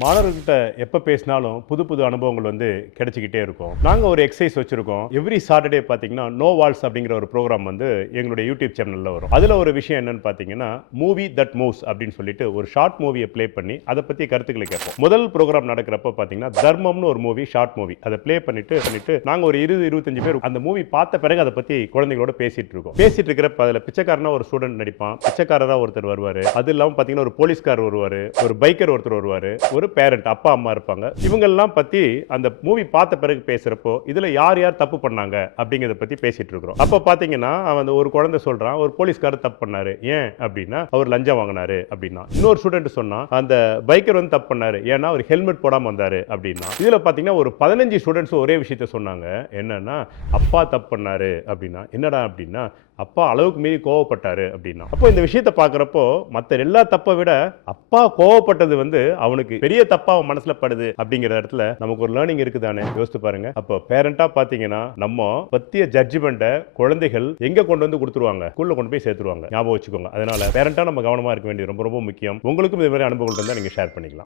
மாணவர்கிட்ட எப்ப பேசினாலும் புது புது அனுபவங்கள் வந்து கிடைச்சிக்கிட்டே இருக்கும். நாங்க ஒரு எக்ஸசைஸ் வச்சிருக்கோம். எவ்ரி சாட்டர்டே பாத்தீங்கன்னா நோ வால்ஸ் அப்படிங்கிற ஒரு ப்ரோக்ராம் வந்து எங்களுடைய யூடியூப் சேனல்ல வரும். அதுல ஒரு விஷயம் என்னன்னு பாத்தீங்கன்னா மூவி தட் மூவ்ஸ் அப்படின்னு சொல்லிட்டு ஒரு ஷார்ட் மூவியை ப்ளே பண்ணி அதை பத்தி கருத்துக்களை கேட்போம். முதல் ப்ரோக்ராம் நடக்கிறப்ப பாத்தீங்கன்னா தர்மம்னு ஒரு மூவி, ஷார்ட் மூவி, அதை ப்ளே பண்ணிட்டு நாங்க ஒரு 20-25 பேர் அந்த மூவி பார்த்த பிறகு அதை பத்தி குழந்தைகளோட பேசிட்டு இருக்கோம். பேசிட்டு இருக்கிறப்ப அதுல பிச்சைக்காரனா ஒரு ஸ்டூடெண்ட் நடிப்பான், பிச்சைக்காரரா ஒருத்தர் வருவாரு, அது இல்லாம பாத்தீங்கன்னா ஒரு போலீஸ்கார் வருவாரு, ஒரு பைக்கர் ஒருத்தர் வருவாரு, ஒரு பேரண்ட் அப்பா அம்மா இருப்பாங்க. இவங்கெல்லாம் பத்தி அந்த மூவி பார்த்த பிறகு பேசுறப்போ இதுல யார் யார் தப்பு பண்ணாங்க அப்படிங்கறத பத்தி பேசிட்டு இருக்கிறோம். அப்ப பாத்தீங்கன்னா அவன் ஒரு குழந்தை சொல்றான், ஒரு போலீஸ்காரர் தப்பு பண்ணாரு, ஏன் அப்படின்னா அவர் லஞ்சம் வாங்கினாரு அப்படின்னா. இன்னொரு ஸ்டூடெண்ட் சொன்னா அந்த பைக்கர் வந்து தப்பு பண்ணாரு, ஏன்னா அவர் ஹெல்மெட் போடாம வந்தாரு அப்படின்னா. இதுல பாத்தீங்கன்னா ஒரு 15 ஸ்டூடெண்ட்ஸ் ஒரே விஷயத்த சொன்னாங்க, என்னன்னா அப்பா தப்பு பண்ணாரு அப்படின்னா. என்னடா அப்படின்னா அப்பா அளவுக்கு மீறி கோவப்பட்டாரு அப்படின்னா. அப்போ இந்த விஷயத்தை பார்க்குறப்போ மற்ற எல்லா தப்பை விட அப்பா கோவப்பட்டது வந்து அவனுக்கு பெரிய தப்பா அவன் மனசுல படுது அப்படிங்கிற இடத்துல நமக்கு ஒரு லேர்னிங் இருக்குதானே, யோசித்து பாருங்க. அப்போ பேரண்டா பாத்தீங்கன்னா நம்ம பத்திய ஜட்ஜ்மெண்ட்டை குழந்தைகள் எங்க கொண்டு வந்து கொடுத்துருவாங்க, ஸ்கூல்ல கொண்டு போய் சேர்த்துருவாங்க. ஞாபகம் வச்சுக்கோங்க. அதனால பேரண்டா நம்ம கவனமா இருக்க வேண்டியது ரொம்ப ரொம்ப முக்கியம். உங்களுக்கும் இது மாதிரி அனுபவங்கள் இருந்தால் நீங்க ஷேர் பண்ணிக்கலாம்.